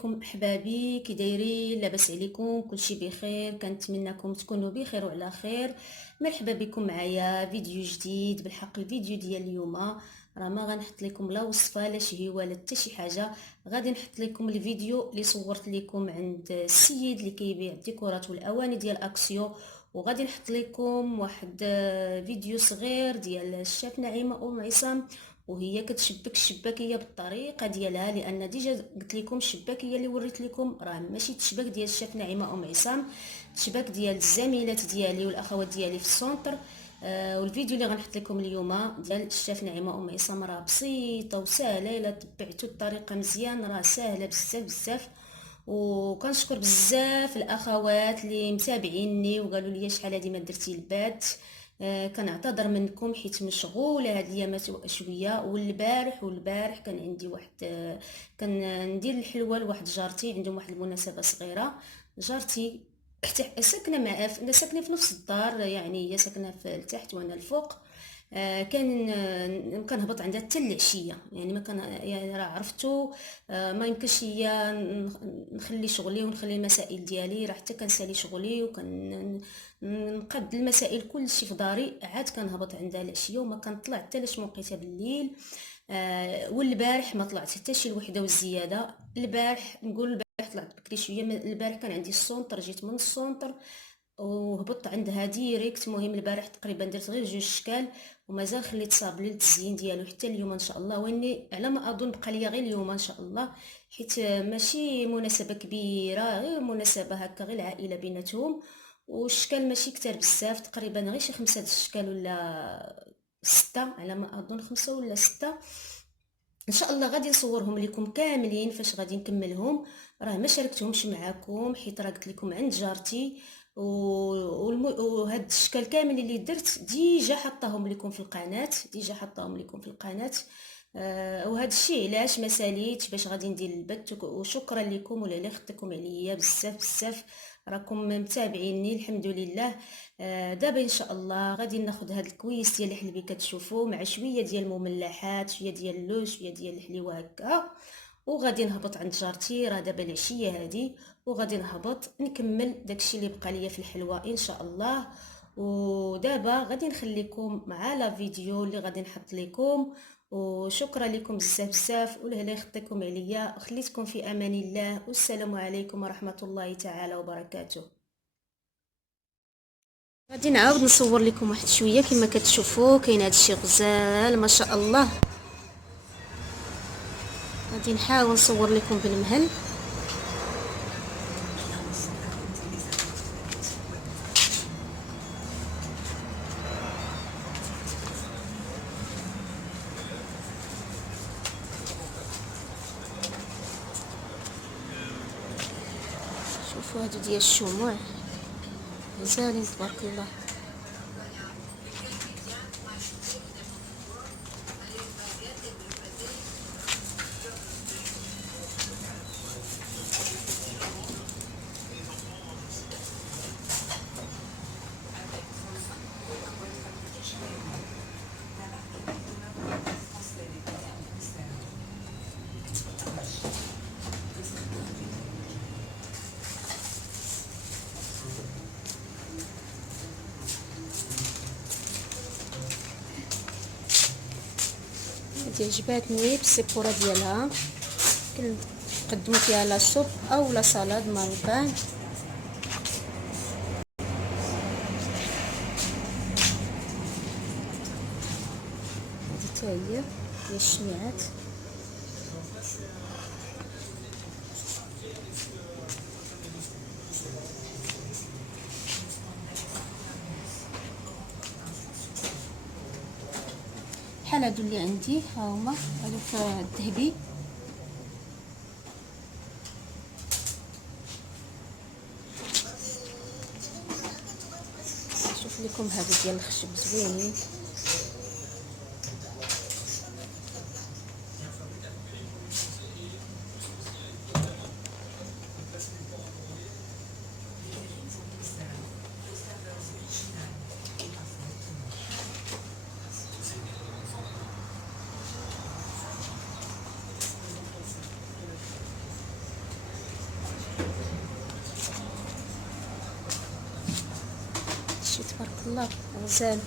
عليكم احبابي، كي دايرين؟ لاباس عليكم؟ كلشي بخير؟ كنتمنىكم تكونوا بخير وعلى خير. مرحبا بكم معايا فيديو جديد. بالحق الفيديو ديال اليوم راه ما غنحط لكم لا وصفه لا شهيوه لا حتى شي حاجه. غادي نحط لكم الفيديو اللي صورت لكم عند السيد اللي كيبيع الديكورات والاواني ديال اكسيو، وغادي نحط لكم واحد فيديو صغير ديال الشيف نعيمه عصام وهي كتشبك الشباكيه بالطريقه ديالها، لان ديجا قلت لكم الشباكيه اللي وريت لكم راه ماشي تشباك ديال الشيف نعيمه عصام، تشباك ديال الزميلات ديالي والاخوات ديالي في السونتر. والفيديو اللي غنحط لكم اليوم ديال الشيف نعيمه عصام راه بسيطه وسهله، الا تبعتوا الطريقه مزيان راه سهله بزاف بزاف. وكنشكر بزاف الاخوات اللي متابعيني وقالوا لي شحال هادي ما درتي البات. كنعتذر منكم حيت مشغوله هاد الايامات شويه. والبارح كان عندي واحد كندير الحلوه لواحد جارتي، عندهم واحد المناسبه صغيره. جارتي ساكنه ساكنه في نفس الدار، يعني هي ساكنه في التحت وانا الفوق. كنهبط عندها حتى العشيه، يعني ما كان يعني راه عرفتو. ما يمكنش هي نخلي شغلي ونخلي المسائل ديالي، راه حتى كنسالي شغلي نقد المسائل كلشي في داري، عاد كنهبط عندها العشيه وما كنطلع حتى لاش موقيته بالليل. والبارح ما طلعت حتى شي الوحده والزياده. البارح نقول البارح طلعت بكري شويه، البارح كان عندي السونتر، جيت من السونتر وهبطت عندها ديريكت. مهم البارح تقريبا درت غير 2 شكال ومازال خليت صابلي للتزيين ديالو حتى اليوم ان شاء الله، واني على ما اظن بقى ليا غير اليوم ان شاء الله، حيت ماشي مناسبه كبيره، غير مناسبه هكا غير العائله بيناتهم. والشكال ماشي كتار بزاف، تقريبا غير شي 5 شكال ولا 6 على ما اظن، 5 ولا 6 ان شاء الله. غادي نصورهم لكم كاملين فاش غادي نكملهم. راه ما شاركتهمش معاكم حيت راه قلت لكم عند جارتي، وهاد الشكل كامل اللي درت ديجا حطاهم لكم في القناه، وهذا الشيء علاش ما ساليتش باش غادي ندير البث. وشكرا لكم ولا خدتكم عليا بزاف بزاف، راكم متابعيني الحمد لله. دابا ان شاء الله غادي ناخذ هاد الكويس ديال الحلبي كتشوفوا مع شويه ديال المملحات، شويه ديال اللوز، شويه ديال الحليوه هكا، وغادي نهبط عند جارتي. راه دابا العشيه هادي وغادي نهبط نكمل داكشي اللي بقى ليا في الحلوه ان شاء الله. ودابا غادي نخليكم مع لا فيديو اللي غادي نحط لكم. وشكرا لكم بزاف بزاف، ولهلا يخطيكم عليا، خليتكم في امان الله، والسلام عليكم ورحمه الله تعالى وبركاته. غادي نعاود نصور لكم واحد شويه كما كتشوفوا، كاين هادشي غزال ما شاء الله. غادي نحاول نصور لكم بالمهل. شوفوا هادو ديال الشموع غزالين تبارك الله. هادي عجباتني بالسيبوره ديالها، كنقدموا فيها لا سوب او لا سالاد ماروكان. هادي حتى هي ديال الشميعات. بحال هادو اللي عندي ها هما، هادو الذهبي. نشوف لكم هادو ديال الخشب زوينين. ماشي تبارك الله غزال.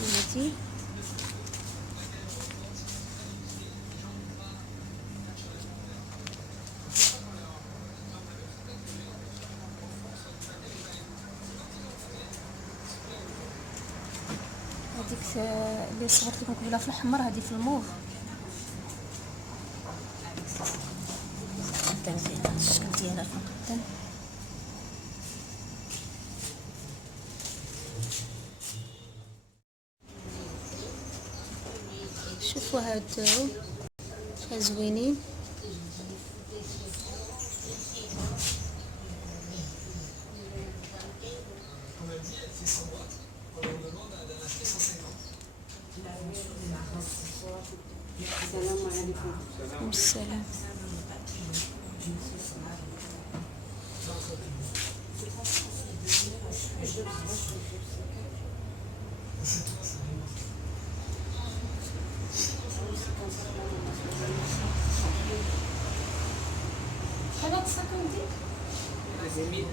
هادي هذيك اللي صورت لكم قبيله في الحمر، هذه في الموف. قدام فيها الشكل ديالها في القدام. شوفوا هادو زوينين. السلام عليكم. السلام. هذا السكن دي جميل.